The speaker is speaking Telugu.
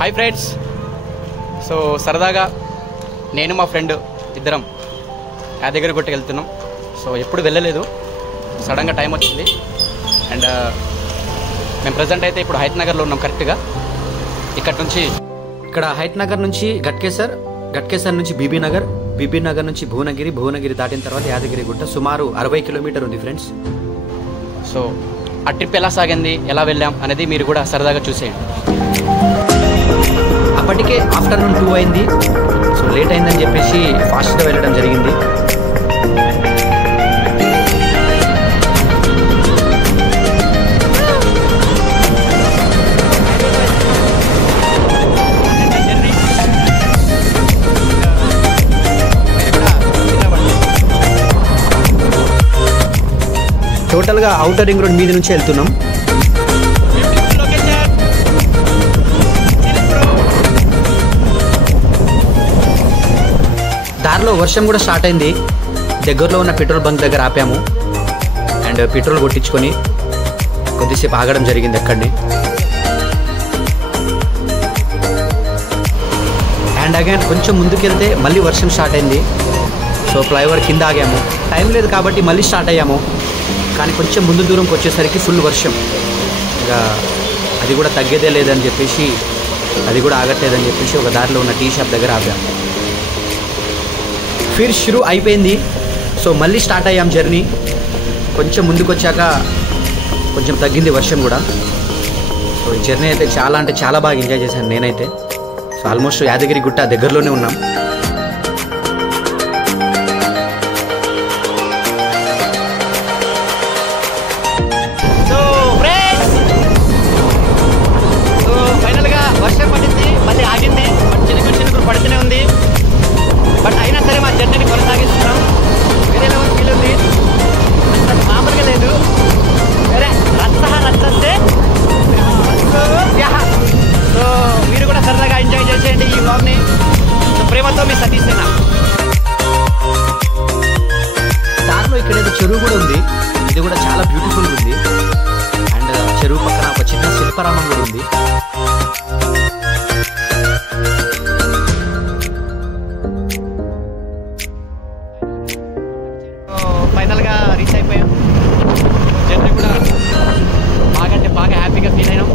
Hi friends. సో సరదాగా నేను మా ఫ్రెండ్ ఇద్దరం యాదగిరిగుట్టకి వెళ్తున్నాం. సో ఎప్పుడు వెళ్ళలేదు, సడన్గా టైం వచ్చింది. అండ్ మేము ప్రజెంట్ అయితే ఇప్పుడు హైత్ నగర్లో ఉన్నాం. కరెక్ట్గా ఇక్కడ హైత్ నగర్ నుంచి గట్కేసర్ నుంచి బీబీ నగర్ నుంచి భువనగిరి దాటిన తర్వాత యాదగిరిగుట్ట సుమారు 60 కిలోమీటర్ ఉంది ఫ్రెండ్స్. సో ఆ ట్రిప్ ఎలా సాగింది, ఎలా వెళ్ళాం అనేది మీరు కూడా సరదాగా చూసేయండి. అప్పటికే ఆఫ్టర్నూన్ 2 అయింది. సో లేట్ అయిందని చెప్పేసి ఫాస్ట్గా వెళ్ళడం జరిగింది. టోటల్గా ఔటర్ రింగ్ రోడ్ మీద నుంచి వెళ్తున్నాం. దారిలో వర్షం కూడా స్టార్ట్ అయింది. దగ్గరలో ఉన్న పెట్రోల్ బంక్ దగ్గర ఆపాము అండ్ పెట్రోల్ కొట్టించుకొని కొద్దిసేపు ఆగడం జరిగింది అక్కడిని. అండ్ అగైన్ కొంచెం ముందుకెళ్తే మళ్ళీ వర్షం స్టార్ట్ అయింది. సో ఫ్లైఓవర్ కింద ఆగాము. టైం లేదు కాబట్టి మళ్ళీ స్టార్ట్ అయ్యాము. కానీ కొంచెం ముందు దూరంకి వచ్చేసరికి ఫుల్ వర్షం. ఇక అది కూడా తగ్గేదే లేదని చెప్పేసి, అది కూడా ఆగట్లేదని చెప్పేసి ఒక దారిలో ఉన్న టీ షాప్ దగ్గర ఆపాము. ఫిర్ షురూ అయిపోయింది. సో మళ్ళీ స్టార్ట్ అయ్యాం జర్నీ. కొంచెం ముందుకు వచ్చాక కొంచెం తగ్గింది వర్షం కూడా. సో ఈ జర్నీ అయితే చాలా అంటే చాలా బాగా ఎంజాయ్ చేశాను నేనైతే. సో ఆల్మోస్ట్ యాదగిరిగుట్ట దగ్గరలోనే ఉన్నాం. వర్షం పడింది, మళ్ళీ ఆగింది. బట్ చినుకులు పడుతూనే ఉంది. బట్ అయినా సరే మా జర్నీని కొనసాగిస్తున్నాం. వేరే లెవెల్ ఫీల్ ఉంది, మామూలుగా లేదు. వేరే రచ్చే. సో మీరు కూడా సరదాగా ఎంజాయ్ చేసేయండి ఈ వ్లాగ్ని. సో ప్రేమతో మీ సతీష్ సేన. దారిలో ఇక్కడ ఏదో చెరువు కూడా ఉంది. ఇది కూడా చాలా బ్యూటిఫుల్గా ఉంది. అండ్ చెరువు పక్కన ఒక చిన్న శిల్పారామం కూడా ఉంది. ఫైనల్గా రీచ్ అయిపోయాం. జర్నీ కూడా బాగా హ్యాపీగా ఫీల్ అయినాం.